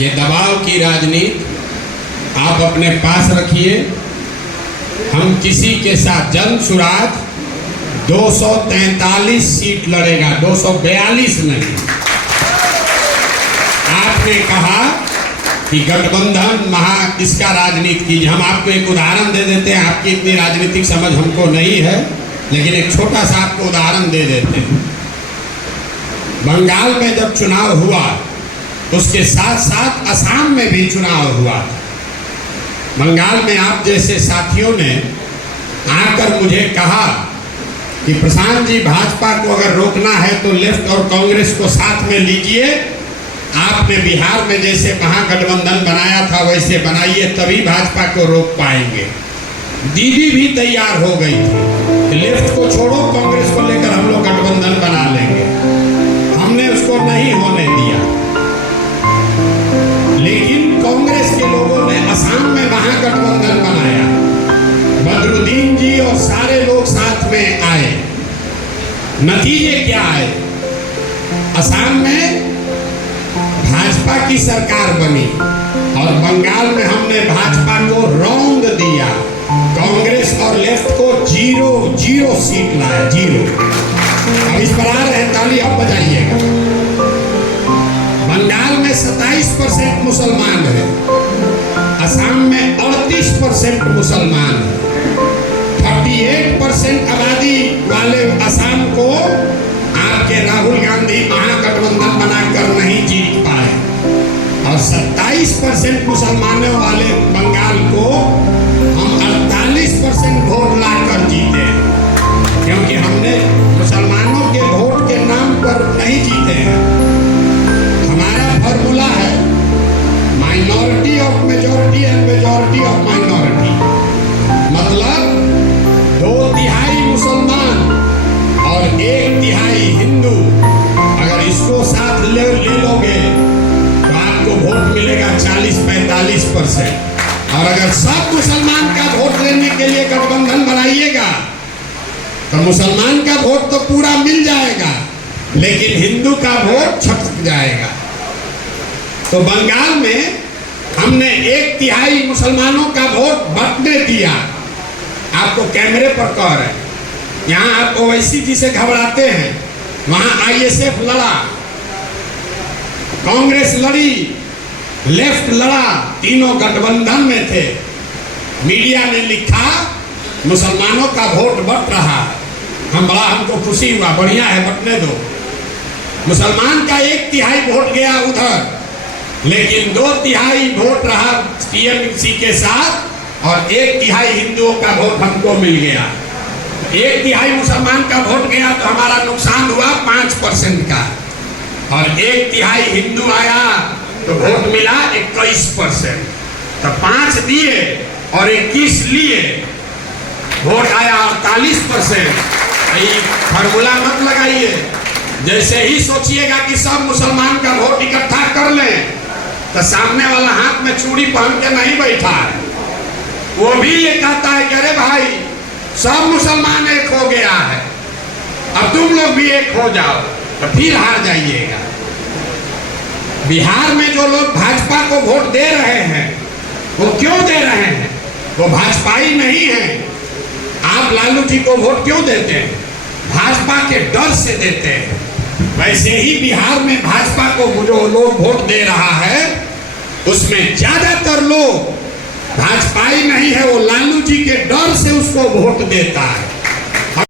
ये दबाव की राजनीति आप अपने पास रखिए। हम किसी के साथ जन सुराज 243 सीट लड़ेगा, 242 नहीं। आपने कहा कि गठबंधन इसका राजनीति कीजिए। हम आपको एक उदाहरण दे देते हैं, आपकी इतनी राजनीतिक समझ हमको नहीं है, लेकिन एक छोटा सा आपको उदाहरण दे देते हैं। बंगाल में जब चुनाव हुआ, उसके साथ साथ असम में भी चुनाव हुआ। बंगाल में आप जैसे साथियों ने आकर मुझे कहा कि प्रशांत जी, भाजपा को अगर रोकना है तो लेफ्ट और कांग्रेस को साथ में लीजिए। आपने बिहार में जैसे महागठबंधन बनाया था वैसे बनाइए, तभी भाजपा को रोक पाएंगे। दीदी भी तैयार हो गई थी, लेफ्ट को छोड़ो, कांग्रेस को लेकर हम लोग गठबंधन बना लेंगे। हमने उसको नहीं होने दिया, लेकिन कांग्रेस के लोगों ने असम में महागठबंधन बनाया। बदरुद्दीन जी और सारे लोग साथ में आए। नतीजे क्या आए? असम में भाजपा की सरकार बनी और बंगाल में हमने भाजपा को रौंद दिया। कांग्रेस और लेफ्ट को जीरो सीट लाया, जीरो। अब इस पर आ रहे हैं, ताली अब बजाइएगा। बंगाल में 27% मुसलमान है, असम में 38% मुसलमान है। 38% आबादी वाले असम को आपके राहुल गांधी महागठबंधन बनाकर नहीं जीत पाए, और 27% मुसलमानों वाले बंगाल को हम 48% वोट लाकर जीते, क्योंकि हमने मुसलमानों के वोट के नाम पर नहीं जीते हैं। हमारा फॉर्मूला है minority of majority and majority of minority. मतलब 2/3 मुसलमान और 1/3 हिंदू, अगर इसको साथ ले लोगे तो आपको वोट मिलेगा 40-45%। और अगर सब मुसलमान का वोट लेने के लिए गठबंधन बनाइएगा तो मुसलमान का वोट तो पूरा मिल जाएगा, लेकिन हिंदू का वोट छटक जाएगा। तो बंगाल में हमने 1/3 मुसलमानों का वोट बंटने दिया। आपको कैमरे पर कह रहे हैं, यहाँ आप ओवैसी जी से घबराते हैं, वहां ISF लड़ा, कांग्रेस लड़ी, लेफ्ट लड़ा, तीनों गठबंधन में थे। मीडिया ने लिखा मुसलमानों का वोट बट रहा। हमको खुशी हुआ, बढ़िया है, बटने दो। मुसलमान का 1/3 वोट गया उधर, लेकिन 2/3 वोट रहा TMC के साथ, और 1/3 हिंदुओं का वोट हमको मिल गया। 1/3 मुसलमान का वोट गया तो हमारा नुकसान हुआ 5% का, और 1/3 हिंदू आया तो वोट मिला 21%। तो 5 दिए और 21 लिए, वोट आया 48%। फार्मूला मत लगाइए। जैसे ही सोचिएगा कि सब मुसलमान का वोट इकट्ठा कर लें, तो सामने वाला हाथ में चूड़ी पहन के नहीं बैठा है, वो भी ये कहता है कि अरे भाई सब मुसलमान एक हो गया है, अब तुम लोग भी एक हो जाओ, तो फिर हार जाइएगा। बिहार में जो लोग भाजपा को वोट दे रहे हैं, वो क्यों दे रहे हैं? वो भाजपाई नहीं है। आप लालू जी को वोट क्यों देते हैं? भाजपा के डर से देते हैं। वैसे ही बिहार में भाजपा को जो लोग वोट दे रहा है, उसमें ज्यादातर लोग भाजपाई नहीं है, वो लालू जी के डर से उसको वोट देता है।